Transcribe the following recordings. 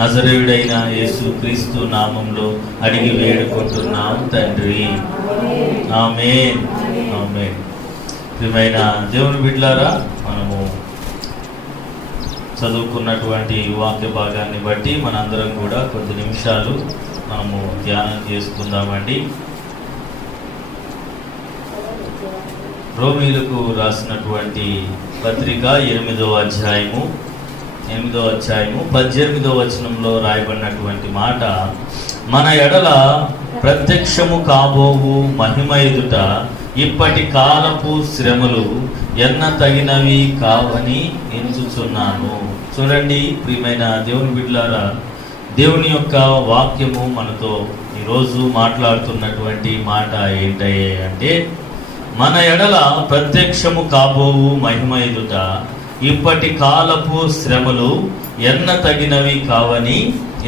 నజరేయుడైన యేసు క్రీస్తు నామంలో అడిగి వేడుకుంటున్నాం తండ్రి. ఆమేన్, ఆమేన్. ప్రియమైన దేవుని బిడ్డలారా, మనము చదువుకున్నటువంటి వాక్య భాగాన్ని బట్టి మనందరం కూడా కొద్ది నిమిషాలు మనము ధ్యానం చేసుకుందామండి. రోమీయులకు రాసినటువంటి పత్రిక 8వ అధ్యాయము 18వ వచనంలో రాయబడినటువంటి మాట, మన ఎడల ప్రత్యక్షము కాబోవు మహిమ ఎదుట ఇప్పటి కాలపు శ్రమలు ఎన్న తగినవి కావని ఎంచుచున్నాను. చూడండి ప్రియమైన దేవుని బిడ్డలారా, దేవుని యొక్క వాక్యము మనతో ఈరోజు మాట్లాడుతున్నటువంటి మాట ఏంటయ్యే అంటే, మన ఎడల ప్రత్యక్షము కాబోవు మహిమ ఎదుట ఇప్పటి కాలపు శ్రమలు ఎన్న తగినవి కావని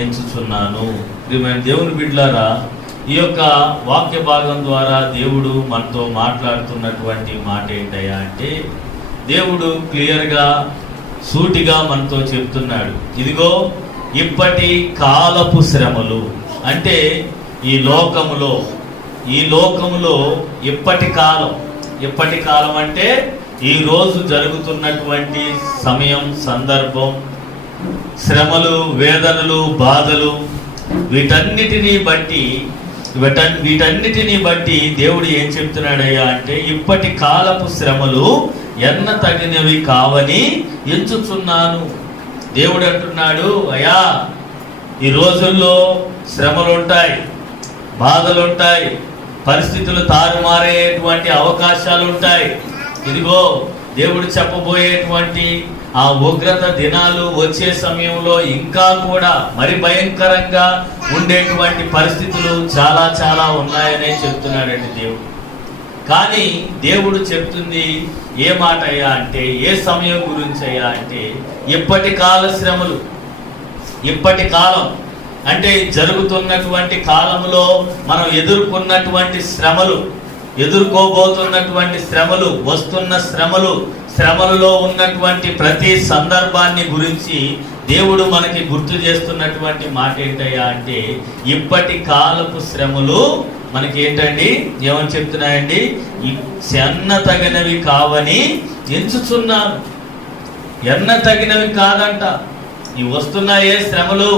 ఎంచుచున్నాను. ప్రియమైన దేవుని బిడ్డలారా, ఈ యొక్క వాక్య భాగం ద్వారా దేవుడు మనతో మాట్లాడుతున్నటువంటి మాట ఏంటయ్యా అంటే, దేవుడు క్లియర్గా సూటిగా మనతో చెప్తున్నాడు, ఇదిగో ఇప్పటి కాలపు శ్రమలు అంటే ఈ లోకములో ఇప్పటి కాలం అంటే ఈ రోజు జరుగుతున్నటువంటి సమయం, సందర్భం, శ్రమలు, వేదనలు, బాధలు, వీటన్నిటినీ బట్టి దేవుడు ఏం చెప్తున్నాడయ్యా అంటే, ఇప్పటి కాలపు శ్రమలు ఎన్న తగినవి కావని ఎంచుచున్నాను. దేవుడు అంటున్నాడు, అయ్యా ఈ రోజుల్లో శ్రమలుంటాయి, బాధలుంటాయి, పరిస్థితులు తారుమారేటువంటి అవకాశాలు ఉంటాయి. ఇదిగో దేవుడు చెప్పబోయేటువంటి ఆ ఉగ్రత దినాలు వచ్చే సమయంలో ఇంకా కూడా మరి భయంకరంగా ఉండేటువంటి పరిస్థితులు చాలా చాలా ఉన్నాయనే చెప్తున్నాడండి దేవుడు. కానీ దేవుడు చెప్తుంది ఏ మాట అయ్యా అంటే, ఏ సమయం గురించి అయ్యా అంటే, ఇప్పటి కాల శ్రమలు. ఇప్పటి కాలం అంటే జరుగుతున్నటువంటి కాలంలో మనం ఎదుర్కోబోతున్నటువంటి శ్రమలు, వస్తున్న శ్రమలలో ఉన్నటువంటి ప్రతి సందర్భాన్ని గురించి దేవుడు మనకి గుర్తు చేస్తున్నటువంటి మాట ఏంటయ్యా అంటే, ఇప్పటి కాలపు శ్రమలు మనకి ఏంటండి, ఏమని చెప్తున్నాయండి, ఎన్న తగినవి కావని ఎంచుచున్నాను. ఎన్న తగినవి కాదంట. ఈ వస్తున్నాయే శ్రమలు,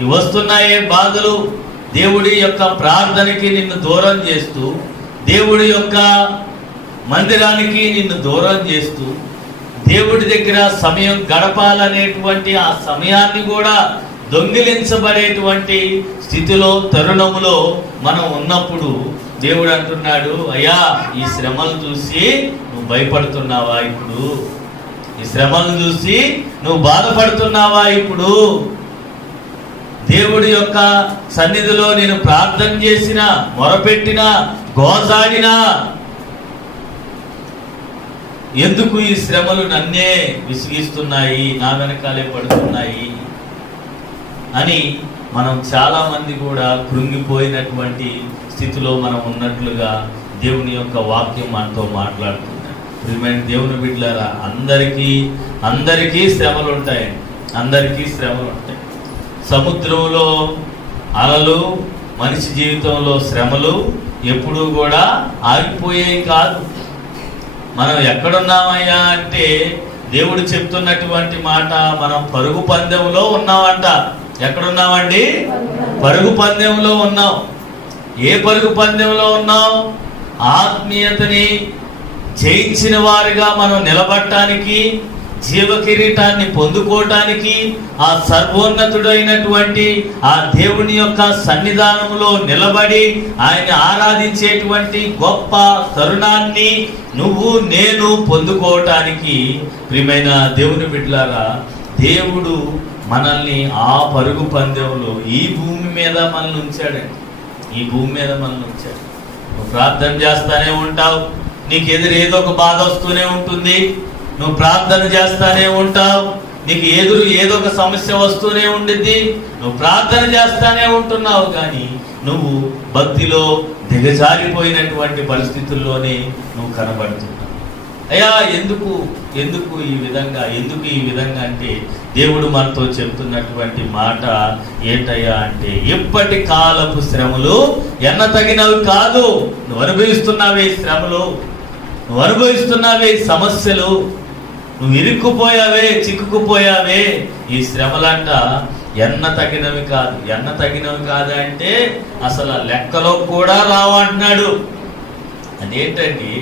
ఈ వస్తున్నాయే బాధలు దేవుడి యొక్క ప్రార్థనకి నిన్ను దూరం చేస్తూ, దేవుడి యొక్క మందిరానికి నిన్ను దూరం చేస్తూ, దేవుడి దగ్గర సమయం గడపాలనేటువంటి ఆ సమయాన్ని కూడా దొంగిలించబడేటువంటి స్థితిలో, తరుణములో మనం ఉన్నప్పుడు దేవుడు అంటున్నాడు, అయ్యా ఈ శ్రమలు చూసి నువ్వు భయపడుతున్నావా? ఇప్పుడు ఈ శ్రమలను చూసి నువ్వు బాధపడుతున్నావా? ఇప్పుడు దేవుడి యొక్క సన్నిధిలో నేను ప్రార్థన చేసిన, మొరపెట్టిన, గోజాడినా, ఎందుకు ఈ శ్రమలు నన్నే విసిగిస్తున్నాయి, నా వెనకాలే పడుతున్నాయి అని మనం చాలా మంది కూడా కృంగిపోయినటువంటి స్థితిలో మనం ఉన్నట్లుగా దేవుని యొక్క వాక్యం మనతో మాట్లాడుతున్నాడు. ప్రియమైన దేవుని బిడ్డలారా, అందరికీ శ్రమలు ఉంటాయి. సముద్రంలో అలలు, మనిషి జీవితంలో శ్రమలు ఎప్పుడూ కూడా ఆగిపోయేవి కాదు. మనం ఎక్కడున్నామయ్యా అంటే, దేవుడు చెప్తున్నటువంటి మాట, మనం పరుగు పందెంలో ఉన్నామంట. ఎక్కడున్నామండి? పరుగు పందెంలో ఉన్నాం. ఏ పరుగు పందెంలో ఉన్నాం? ఆత్మీయతని జయించిన వారిగా మనం నిలబడటానికి, జీవ కిరీటాన్ని పొందుకోవటానికి, ఆ సర్వోన్నతుడైనటువంటి ఆ దేవుని యొక్క సన్నిధానంలో నిలబడి ఆయన ఆరాధించేటువంటి గొప్ప తరుణాన్ని నువ్వు నేను పొందుకోవటానికి, ప్రియమైన దేవుని బిడ్డలారా, దేవుడు మనల్ని ఆ పరుగు పందెంలో ఈ భూమి మీద మనల్ని ఉంచాడండి. నువ్వు ప్రార్థన చేస్తానే ఉంటావు, నీకు ఎదురు ఏదో ఒక బాధ వస్తూనే ఉంటుంది. నువ్వు ప్రార్థన చేస్తానే ఉంటావు, నీకు ఏదో ఒక సమస్య వస్తూనే ఉండిద్ది. నువ్వు ప్రార్థన చేస్తానే ఉంటున్నావు, కానీ నువ్వు భక్తిలో దిగజారిపోయినటువంటి పరిస్థితుల్లోనే నువ్వు కనబడుతున్నావు. అయ్యా ఎందుకు ఎందుకు ఈ విధంగా అంటే దేవుడు మనతో చెప్తున్నటువంటి మాట ఏంటయ్యా అంటే, ఇప్పటి కాలపు శ్రమలు ఎన్న తగినవి కాదు. నువ్వు అనుభవిస్తున్నావే శ్రమలు, నువ్వు అనుభవిస్తున్నావే సమస్యలు, నువ్వు ఇరుక్కుపోయావే, చిక్కుకుపోయావే, ఈ శ్రమలంట ఎన్న తగినవి కాదు అంటే అసలు లెక్కలో కూడా రావంటున్నాడు. అదేంటండి,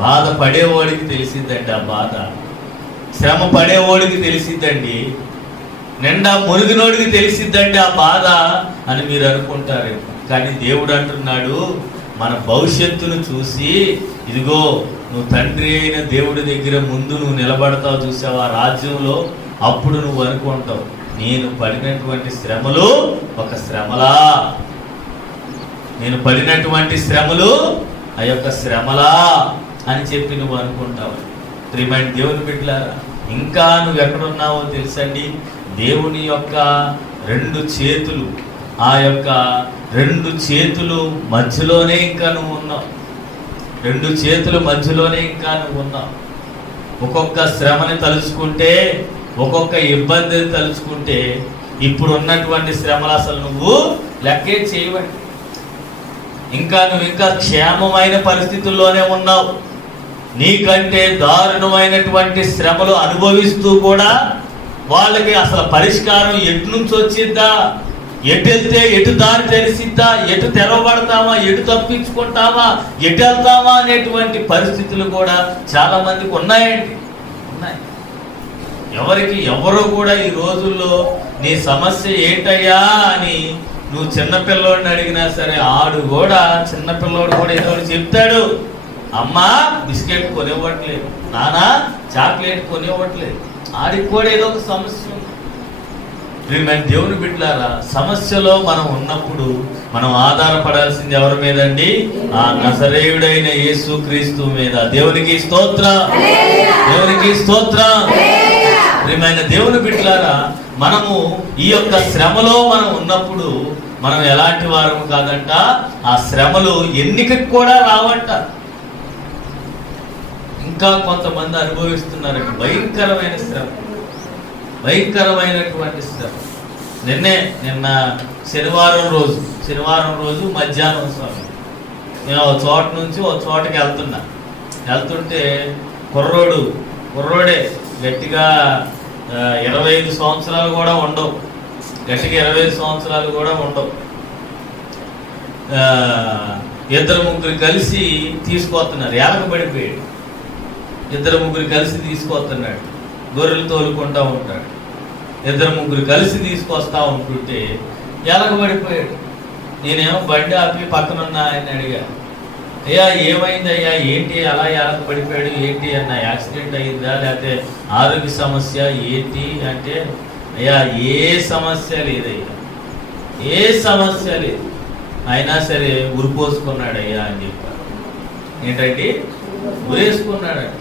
బాధ పడేవాడికి తెలిసిద్దండి ఆ బాధ, శ్రమ పడేవాడికి తెలిసిద్దండి, నిండా మునిగినోడికి తెలిసిద్దండి ఆ బాధ అని మీరు అనుకుంటారు. కానీ దేవుడు అంటున్నాడు, మన భవిష్యత్తును చూసి, ఇదిగో నువ్వు తండ్రి అయిన దేవుడి దగ్గర ముందు నువ్వు నిలబడతావు చూసావు ఆ రాజ్యంలో, అప్పుడు నువ్వు అనుకుంటావు, నేను పడినటువంటి శ్రమలు ఒక శ్రమలా, నేను పడినటువంటి శ్రమలు ఆ యొక్క శ్రమలా అని చెప్పి నువ్వు అనుకుంటావు. ప్రియమైన దేవుని బిడ్డలారా, ఇంకా నువ్వు ఎక్కడున్నావో తెలుసండి, దేవుని యొక్క రెండు చేతులు, ఆ యొక్క రెండు చేతులు మధ్యలోనే ఇంకా నువ్వు ఉన్నావు. రెండు చేతుల మధ్యలోనే ఇంకా నువ్వు ఉన్నావు. ఒక్కొక్క శ్రమని తలుచుకుంటే, ఒక్కొక్క ఇబ్బందిని తలుచుకుంటే, ఇప్పుడు ఉన్నటువంటి శ్రమలు అసలు నువ్వు లెక్కే చేయవండి. నువ్వు ఇంకా క్షేమమైన పరిస్థితుల్లోనే ఉన్నావు. నీకంటే దారుణమైనటువంటి శ్రమలు అనుభవిస్తూ కూడా వాళ్ళకి అసలు పరిష్కారం ఎటు నుంచి వచ్చిద్దా, ఎటు వెళ్తే ఎటు దారి తెలిసిద్దా, ఎటు తెరవబడతామా, ఎటు తప్పించుకుంటామా, ఎటు వెళ్తామా అనేటువంటి పరిస్థితులు కూడా చాలా మందికి ఉన్నాయి. ఎవరు కూడా ఈ రోజుల్లో నీ సమస్య ఏంటయ్యా అని నువ్వు చిన్నపిల్లోడిని అడిగినా సరే, చిన్నపిల్లోడు కూడా ఏదో చెప్తాడు. అమ్మా బిస్కెట్ కొనివ్వట్లేదు, నానా చాక్లెట్ కొనివ్వట్లేదు, ఆడికి కూడా ఏదో ఒక సమస్య ఉంది. ప్రియమైన దేవుని బిడ్డలారా, సమస్యలో మనం ఉన్నప్పుడు మనం ఆధారపడాల్సింది ఎవరి మీదండి? ఆ నజరేయుడైన యేసుక్రీస్తు మీద. దేవునికి స్తోత్రం, దేవునికి స్తోత్రం. ప్రియమైన దేవుని బిడ్డలారా, మనము ఈ యొక్క శ్రమలో మనం ఉన్నప్పుడు మనం ఎలాంటి వారము కాదంట, ఆ శ్రమలు ఎన్నికకి కూడా రావంట. ఇంకా కొంతమంది అనుభవిస్తున్నారంట భయంకరమైనటువంటి శ్రమ. నిన్న శనివారం రోజు మధ్యాహ్నం స్వామి, నేను ఒక చోట నుంచి ఒక చోటకి వెళ్తుంటే కుర్రోడే గట్టిగా 25 సంవత్సరాలు కూడా ఉండవు, ఇద్దరు ముగ్గురు కలిసి తీసుకొస్తున్నారు. ఏలకబడిపోయాడు. ఇద్దరు ముగ్గురు కలిసి తీసుకొస్తున్నాడు, గొర్రెలు తోలుకుంటా ఉంటాడు. ఇద్దరు ముగ్గురు కలిసి తీసుకొస్తా ఉంటుంటే ఏలకబడిపోయాడు. నేనేమో బండి ఆపి పక్కనున్న ఆయన అడిగా, అయ్యా ఏమైందయ్యా, ఏంటి అలా ఏలకబడిపోయాడు, ఏంటి అన్న, యాక్సిడెంట్ అయిందా లేకపోతే ఆరోగ్య సమస్య ఏంటి అంటే, అయ్యా ఏ సమస్య లేదు, అయినా సరే ఉరిపోసుకున్నాడయ్యా అని చెప్పారు. ఏంటంటే ఉరేసుకున్నాడంట,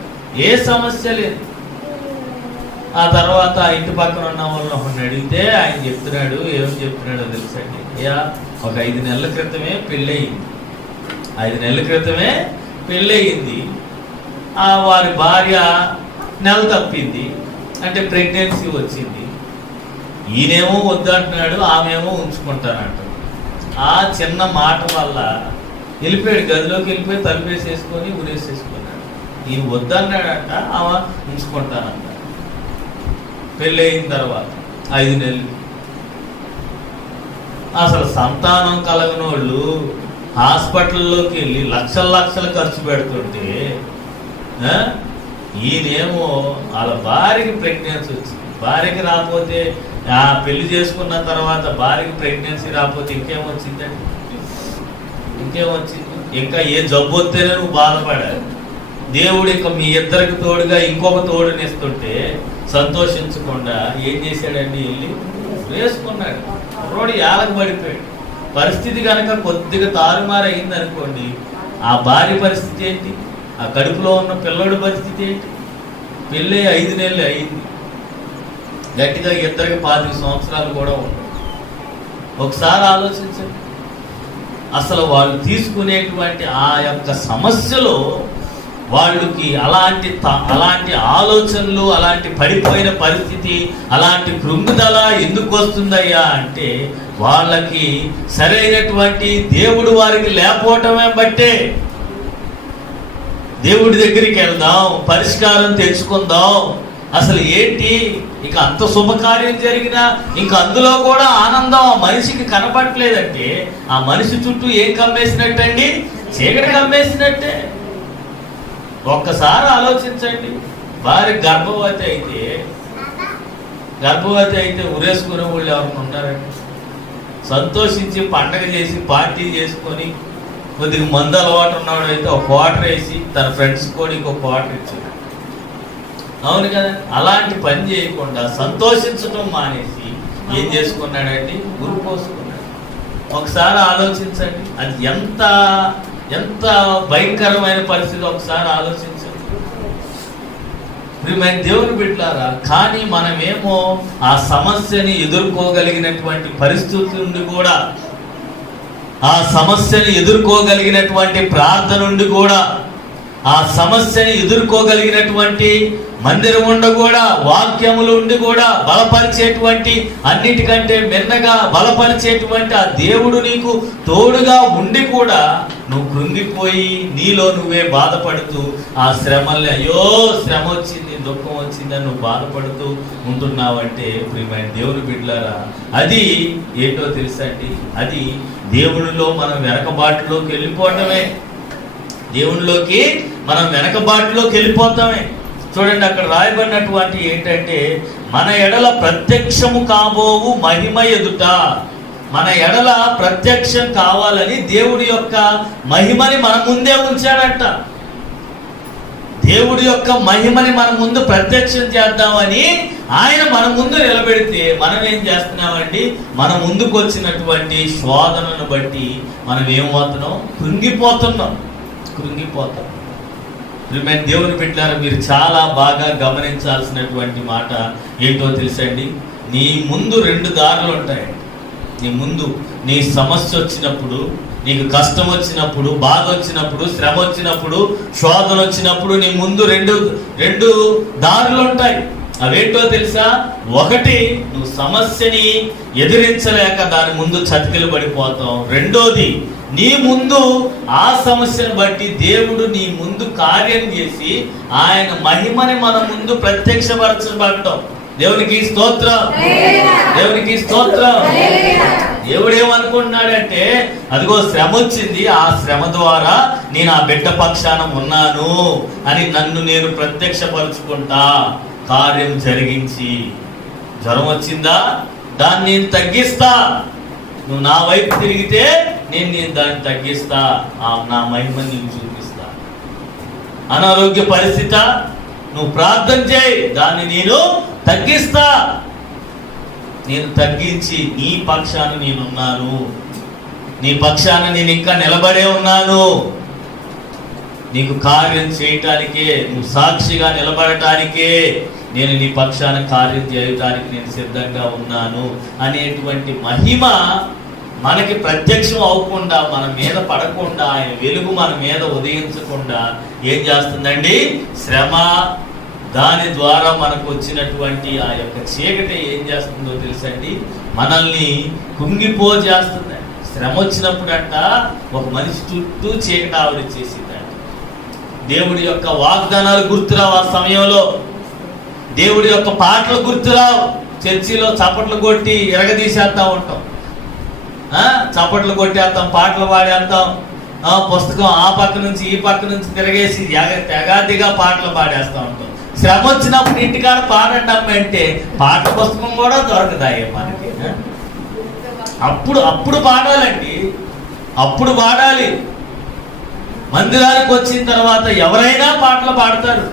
ఏ సమస్య లేదు. ఆ తర్వాత ఇంటి పక్కన ఉన్న వాళ్ళని అడిగితే ఆయన చెప్తున్నాడు, ఏం చెప్తున్నాడో తెలుసండి, అయ్యా ఒక 5 నెలల క్రితమే పెళ్ళయింది, వారి భార్య నెల తప్పింది, అంటే ప్రెగ్నెన్సీ వచ్చింది. ఈయనేమో వద్దంటున్నాడు, ఆమెమో ఉంచుకుంటానంట. ఆ చిన్న మాట వల్ల వెళ్ళిపోయాడు, గదిలోకి వెళ్ళిపోయి తలుపేసేసుకొని ఉరేసేసుకున్నాడు. ఈయన వద్దన్నాడంట, ఆమె ఉంచుకుంటానంట. పెళ్ళయిన తర్వాత 5 నెలలు అసలు సంతానం కలగని వాళ్ళు హాస్పిటల్లోకి వెళ్ళి లక్షలు ఖర్చు పెడుతుంటే, ఈయనేమో వాళ్ళ భార్యకి ప్రెగ్నెన్సీ వచ్చింది. భార్యకి రాకపోతే, ఆ పెళ్లి చేసుకున్న తర్వాత భార్యకి ప్రెగ్నెన్సీ రాకపోతే ఇంకేమొచ్చిందండి? ఇంకా ఏ జబ్బు వస్తేనే నువ్వు బాధపడాలి. దేవుడు ఇంకా మీ ఇద్దరికి తోడుగా ఇంకొక తోడునిస్తుంటే సంతోషించకుండా ఏం చేశాడండి? వెళ్ళి వేసుకున్నాడు. రోడ్డు యాలకు పడిపోయాడు. పరిస్థితి కనుక కొద్దిగా తారుమారు అయింది అనుకోండి, ఆ భార్య పరిస్థితి ఏంటి, ఆ కడుపులో ఉన్న పిల్లోడి పరిస్థితి ఏంటి? పెళ్ళి 5 నెలలు అయింది, గట్టిగా ఇద్దరికి 25 సంవత్సరాలు కూడా ఉన్నాయి. ఒకసారి ఆలోచించండి, అసలు వాళ్ళు తీసుకునేటువంటి ఆ యొక్క సమస్యలో వాళ్ళకి అలాంటి ఆలోచనలు, అలాంటి పడిపోయిన పరిస్థితి, అలాంటి కృంగుదల ఎందుకు వస్తుందయ్యా అంటే వాళ్ళకి సరైనటువంటి దేవుడు వారికి లేకపోవటమే బట్టే. దేవుడి దగ్గరికి వెళ్దాం, పరిష్కారం తెచ్చుకుందాం. అసలు ఏంటి ఇక అంత శుభకార్యం జరిగినా ఇంక అందులో కూడా ఆనందం ఆ మనిషికి కనపడలేదంటే ఆ మనిషి చుట్టూ ఏం కమ్మేసినట్టండి? చీకటి కమ్మేసినట్టే. ఒక్కసారి ఆలోచించండి. భార్య గర్భవతి అయితే ఉరేసుకునే వాళ్ళు ఎవరైనా ఉన్నారండి? సంతోషించి పండగ చేసి పార్టీ చేసుకొని కొద్దిగా మందు అలవాటు ఉన్నవాడు అయితే ఒక క్వార్టర్ వేసి తన ఫ్రెండ్స్ కూడా ఇంకో క్వార్టర్ ఇచ్చాడు. అవును కదా? అలాంటి పని చేయకుండా సంతోషించడం మానేసి ఏం చేసుకున్నాడండి? గురి పోసుకున్నాడు. ఒకసారి ఆలోచించండి, అది ఎంత ఎంత భయంకరమైన పరిస్థితి. ఒకసారి ఆలోచించండి ప్రియమైన దేవుని బిడ్డలారా. కానీ మనమేమో ఆ సమస్యని ఎదుర్కోగలిగినటువంటి పరిస్థితి నుండి కూడా, ఆ సమస్యని ఎదుర్కోగలిగినటువంటి ప్రార్థన నుండి కూడా, ఆ సమస్యని ఎదుర్కోగలిగినటువంటి మందిరం ఉండి కూడా, వాక్యములు ఉండి కూడా, బలపరిచేటువంటి అన్నిటికంటే మిన్నగా బలపరిచేటువంటి ఆ దేవుడు నీకు తోడుగా ఉండి కూడా నువ్వు కృంగిపోయి నీలో నువ్వే బాధపడుతూ ఆ శ్రమల్ని, అయ్యో శ్రమ వచ్చింది, దుఃఖం వచ్చిందని నువ్వు బాధపడుతూ ఉంటున్నావంటే ప్రియమైన దేవుని బిడ్డలారా, అది ఏంటో తెలుసండి? అది దేవునిలో మనం వెనకబాటులోకి వెళ్ళిపోవటమే. దేవునిలోకి మనం వెనకబాటులోకి వెళ్ళిపోతామే. చూడండి, అక్కడ రాయబడినటువంటి ఏంటంటే, మన ఎడల ప్రత్యక్షము కాబోవు మహిమ ఎదుట. మన ఎడల ప్రత్యక్షం కావాలని దేవుడి యొక్క మహిమని మన ముందే ఉంచాడంట. దేవుడి యొక్క మహిమని మన ముందు ప్రత్యక్షం చేద్దామని ఆయన మన ముందు నిలబెడితే మనం ఏం చేస్తున్నామండి? మన ముందుకు వచ్చినటువంటి శోధనను బట్టి మనం ఏమవుతున్నాం? కృంగిపోతాం. ప్రియమైన దేవుని బిడ్డలారా, మీరు చాలా బాగా గమనించాల్సినటువంటి మాట ఏంటో తెలుసండి? నీ ముందు 2 దారులు ఉంటాయి. నీ ముందు నీ సమస్య వచ్చినప్పుడు, నీకు కష్టం వచ్చినప్పుడు, బాధ వచ్చినప్పుడు, శ్రమ వచ్చినప్పుడు, శోధన వచ్చినప్పుడు నీ ముందు రెండు దారులు ఉంటాయి. అవేంటో తెలుసా? ఒకటి, నువ్వు సమస్యని ఎదిరించలేక దాని ముందు చతికిలు పడిపోతావు. రెండోది, నీ ముందు ఆ సమస్యను బట్టి దేవుడు నీ ముందు కార్యం చేసి ఆయన మహిమని మన ముందు ప్రత్యక్షపరచబడటం. దేవునికి స్తోత్రం, దేవునికి స్తోత్రం. దేవుడు ఏమనుకుంటున్నాడంటే, అదిగో శ్రమ వచ్చింది, ఆ శ్రమ ద్వారా నేను ఆ బిడ్డ పక్షాన ఉన్నాను అని నన్ను నేను ప్రత్యక్షపరుచుకుంటా, కార్యం జరిగించి. జ్వరం వచ్చిందా? దాన్ని నేను తగ్గిస్తా. నువ్వు నా వైపు తిరిగితే నేను దాన్ని తగ్గిస్తా, నా మహిమని నేను చూపిస్తా. అనారోగ్య పరిస్థితి, నువ్వు ప్రార్థన చేయి, దాన్ని నేను తగ్గిస్తా. నేను తగ్గించి నీ పక్షాన నేనున్నాను, నీ పక్షాన నేను ఇంకా నిలబడే ఉన్నాను. నీకు కార్యం చేయటానికే, నువ్వు సాక్షిగా నిలబడటానికే నేను నీ పక్షాన కార్యం చేయడానికి నేను సిద్ధంగా ఉన్నాను అనేటువంటి మహిమ మనకి ప్రత్యక్షం అవ్వకుండా, మన మీద పడకుండా, ఆయన వెలుగు మన మీద ఉదయించకుండా ఏం చేస్తుందండి? శ్రమ. దాని ద్వారా మనకు వచ్చినటువంటి ఆ యొక్క చీకటి ఏం చేస్తుందో తెలుసండి? మనల్ని కుంగిపోజేస్తుంది. శ్రమ వచ్చినప్పుడు అంట ఒక మనిషి చుట్టూ చీకటి ఆవరించేసిందంట. దేవుడి యొక్క వాగ్దానాలు గుర్తురావు ఆ సమయంలో, దేవుడి యొక్క పాటలు గుర్తురావు. చర్చిలో చప్పట్లు కొట్టి ఎరగదీసేస్తా ఉంటాం, చప్పట్లు కొట్టేస్తాం, పాటలు పాడేస్తాం, పుస్తకం ఆ పక్క నుంచి ఈ పక్క నుంచి తిరగేసి తెగాదిగా పాటలు పాడేస్తూ ఉంటాం. శ్రమ వచ్చినప్పుడు ఇంటికాడ పాడండి అంటే పాట పుస్తకం కూడా దొరకదాయి మనకి. అప్పుడు పాడాలండి, అప్పుడు పాడాలి. మందిరానికి వచ్చిన తర్వాత ఎవరైనా పాటలు పాడతారు,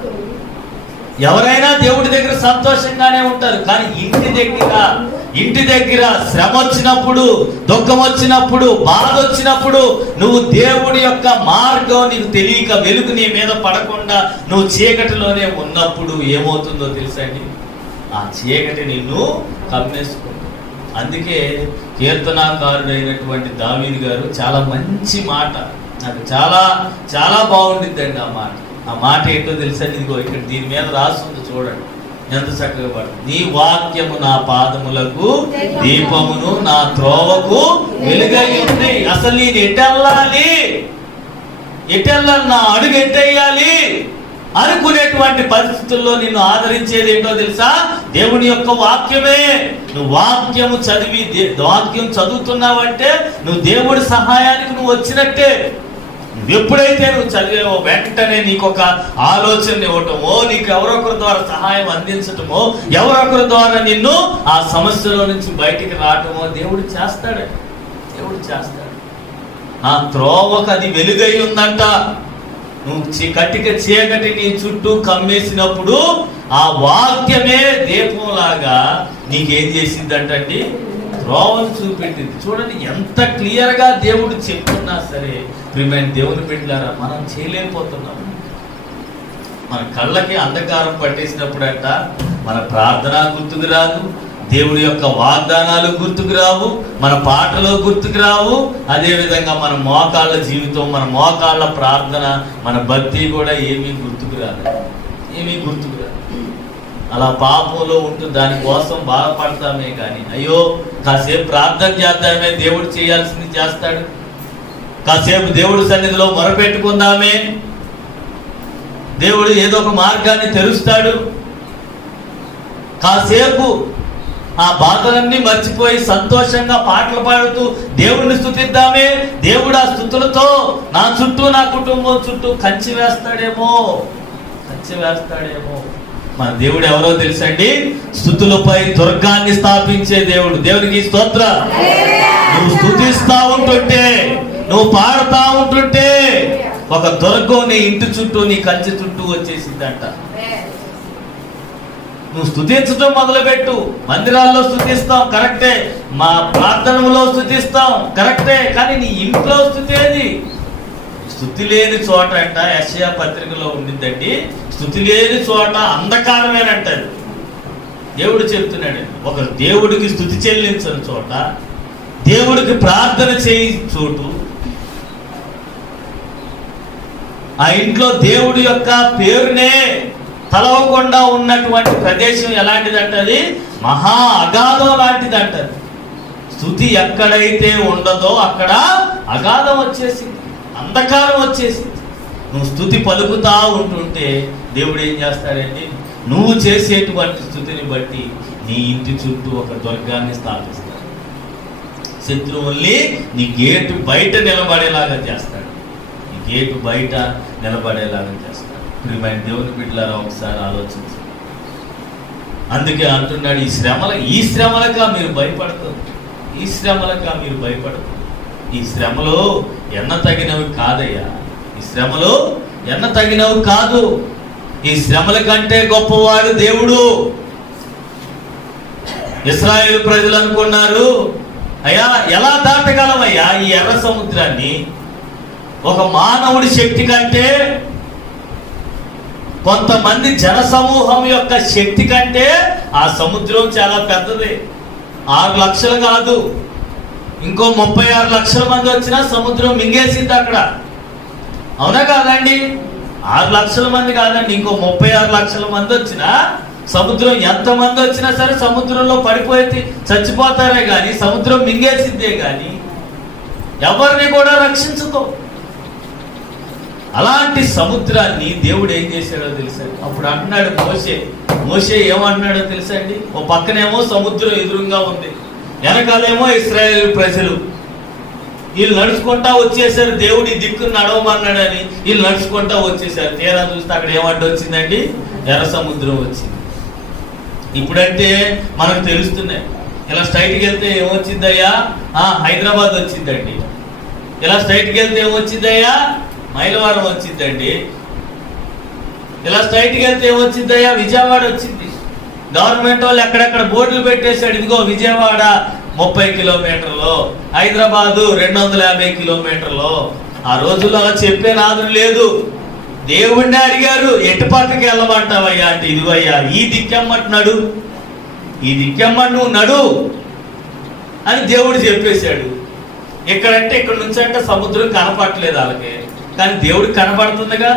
ఎవరైనా దేవుడి దగ్గర సంతోషంగానే ఉంటారు. కానీ ఇంటి దగ్గర శ్రమ వచ్చినప్పుడు, దుఃఖం వచ్చినప్పుడు, బాధ వచ్చినప్పుడు, నువ్వు దేవుడి యొక్క మార్గం నీకు తెలియక, వెలుగు నీ మీద పడకుండా నువ్వు చీకటిలోనే ఉన్నప్పుడు ఏమవుతుందో తెలుసండి? ఆ చీకటి నిన్ను కమ్మేసుకుంటుంది. అందుకే కీర్తనాకారుడైనటువంటి దావీదు గారు చాలా మంచి మాట, నాకు చాలా చాలా బాగుండిద్దండి ఆ మాట. ఆ మాట ఏంటో తెలుసా? ఇదిగో ఇక్కడ దీని మీద రాస్తుంది చూడండి, ఎంత చక్కగా పడుతుంది. నీ వాక్యము నా పాదములకు దీపమును, నా త్రోవకు వెలుగై ఉంది. అసలు నేను ఎటెళ్ళాలి, నా అడుగు ఎట్టేయాలి అనుకునేటువంటి పరిస్థితుల్లో నిన్ను ఆదరించేది ఏంటో తెలుసా? దేవుని యొక్క వాక్యమే. నువ్వు వాక్యం చదువుతున్నావంటే నువ్వు దేవుడి సహాయానికి నువ్వు వచ్చినట్టే. ఎప్పుడైతే నువ్వు చదివేవో వెంటనే నీకు ఒక ఆలోచన ఇవ్వటమో, నీకు ఎవరొకరి ద్వారా సహాయం అందించటమో, ఎవరొకరి ద్వారా నిన్ను ఆ సమస్యలో నుంచి బయటికి రావటమో దేవుడు చేస్తాడు. ఆ త్రోవకు అది వెలుగై ఉందంట. నువ్వు చీకటి నీ చుట్టూ కమ్మేసినప్పుడు ఆ వాక్యమే దీపంలాగా నీకేం చేసిందంటండి, త్రోవను చూపెట్టింది. చూడండి ఎంత క్లియర్ గా దేవుడు చెప్తున్నా సరే ప్రియమైన దేవుని బిడ్డలారా, మనం చేయలేకపోతున్నాం. మన కళ్ళకి అంధకారం పట్టేసినప్పుడంట మన ప్రార్థన గుర్తుకు రాదు, దేవుడి యొక్క వాగ్దానాలు గుర్తుకు రావు, మన పాటలు గుర్తుకు రావు. అదేవిధంగా మన మోకాళ్ళ జీవితం, మన మోకాళ్ళ ప్రార్థన, మన భక్తి కూడా ఏమీ గుర్తుకు రాదు. అలా పాపంలో ఉంటూ దానికోసం బాధపడతామే కానీ, అయ్యో కాసేపు ప్రార్థన చేద్దామే, దేవుడు చేయాల్సింది చేస్తాడు. కాసేపు దేవుడి సన్నిధిలో మొరపెట్టుకుందామే, దేవుడు ఏదో ఒక మార్గాన్ని తెరుస్తాడు. కాసేపు ఆ బాధలన్నీ మర్చిపోయి సంతోషంగా పాటలు పాడుతూ దేవుడిని స్తుతిద్దామే, దేవుడు ఆ స్తుతులతో నా చుట్టూ, నా కుటుంబం చుట్టూ కంచి వేస్తాడేమో. మన దేవుడు ఎవరో తెలుసండి? స్తుతులపై దుర్గాన్ని స్థాపించే దేవుడు. దేవునికి స్తోత్రం. నువ్వు స్తుతిస్తా ఉంటుంటే, నువ్వు పాడుతా ఉంటుంటే ఒక దుర్గం నీ ఇంటి చుట్టూ, నీ కంచి చుట్టూ వచ్చేసిందంట. నువ్వు స్తుతించడం మొదలుపెట్టు. మందిరాల్లో స్తుతిస్తాం కరెక్టే, మా ప్రార్థనలో స్తుతిస్తాం కరెక్టే, కానీ నీ ఇంట్లో స్తుతి ఏది? స్తుతి లేని చోట అంట, యెషయా పత్రికలో ఉండిందండి, స్తుతి లేని చోట అంధకారమేనంటారు. దేవుడు చెప్తున్నాడు, ఒక దేవుడికి స్తుతి చెల్లించని చోట, దేవుడికి ప్రార్థన చేయి చోటు, ఆ ఇంట్లో దేవుడి యొక్క పేరునే తలవకుండా ఉన్నటువంటి ప్రదేశం ఎలాంటిదంటది? మహా అగాధం లాంటిదంటది. స్తుతి ఎక్కడైతే ఉండదో అక్కడ అగాధం వచ్చేసింది, అంధకారం వచ్చేసింది. నువ్వు స్తుతి పలుకుతా ఉంటుంటే దేవుడు ఏం చేస్తాడండి? నువ్వు చేసేటువంటి స్తుతిని బట్టి నీ ఇంటి చుట్టూ ఒక దుర్గాన్ని స్థాపిస్తాడు. శత్రువుల్ని నీ గేటు బయట నిలబడేలాగా చేస్తాడు. చేస్తాడు. ప్రియమైన దేవుని బిడ్డలారా, ఒకసారి ఆలోచించండి. అందుకే అంటున్నాడు, ఈ శ్రమలకా మీరు భయపడతారు. ఈ శ్రమలో ఎన్న తగినవి కాదయ్యా. కాదు. ఈ శ్రమల కంటే గొప్పవాడు దేవుడు. ఇశ్రాయేలు ప్రజలు అనుకున్నారు, అయ్యా ఎలా దాటగలమయ్యా ఈ ఎర్ర సముద్రాన్ని? ఒక మానవుడి శక్తి కంటే, కొంతమంది జనసమూహం యొక్క శక్తి కంటే ఆ సముద్రం చాలా పెద్దది. 6 లక్షలు కాదు, ఇంకో 36 లక్షల మంది వచ్చినా సముద్రం మింగేసింది అక్కడ. అవునా కాదండి? 6 లక్షల మంది కాదండి, ఇంకో 36 లక్షల మంది వచ్చినా సముద్రం, ఎంతమంది వచ్చినా సరే సముద్రంలో పడిపోయి చచ్చిపోతారే కానీ సముద్రం మింగేసిందే కానీ ఎవరిని కూడా రక్షించదు. అలాంటి సముద్రాన్ని దేవుడు ఏం చేశాడో తెలుసా? అప్పుడు అంటున్నాడు మోషే ఏమంటున్నాడో తెలుసా అండి? ఓ పక్కనేమో సముద్రం ఎదురుగా ఉంది, వెనకాలేమో ఇశ్రాయేలు ప్రజలు. వీళ్ళు నడుచుకుంటా వచ్చేసారు, దేవుడి దిక్కును నడవమన్నాడని వీళ్ళు నడుచుకుంటా వచ్చేసారు. తీరా చూస్తే అక్కడ ఏమంటే వచ్చిందండి? ఎర్ర సముద్రం వచ్చింది. ఇప్పుడంటే మనకు తెలుస్తున్నాయి. ఇలా స్ట్రైట్కి వెళ్తే ఏమొచ్చిందయ్యా? హైదరాబాద్ వచ్చిందండి. ఇలా స్ట్రైట్కి వెళ్తే ఏమొచ్చిందయ్యా? మైలవరం వచ్చిందండి. ఇలా స్ట్రైట్కి వెళ్తే ఏమొచ్చిందయ్యా? విజయవాడ వచ్చింది. గవర్నమెంట్ వాళ్ళు ఎక్కడెక్కడ బోర్డులు పెట్టేశాడు, ఇదిగో విజయవాడ 30 కిలోమీటర్లు, హైదరాబాదు 250 కిలోమీటర్లు. ఆ రోజుల్లో అలా చెప్పే నాదులు లేదు. దేవుణ్ణి అడిగారు, ఎటు పక్కకి వెళ్ళమంటావయ్యా అంటే, ఇదిగోయ్యా ఈ దిక్కెమ్మంటున్నాడు, ఈ దిక్కెమ్మని నువ్వు నడు అని దేవుడు చెప్పేశాడు. ఇక్కడంటే ఇక్కడ నుంచి అంటే సముద్రం కనపడట్లేదు వాళ్ళకి, కానీ దేవుడికి కనపడుతుందిగా.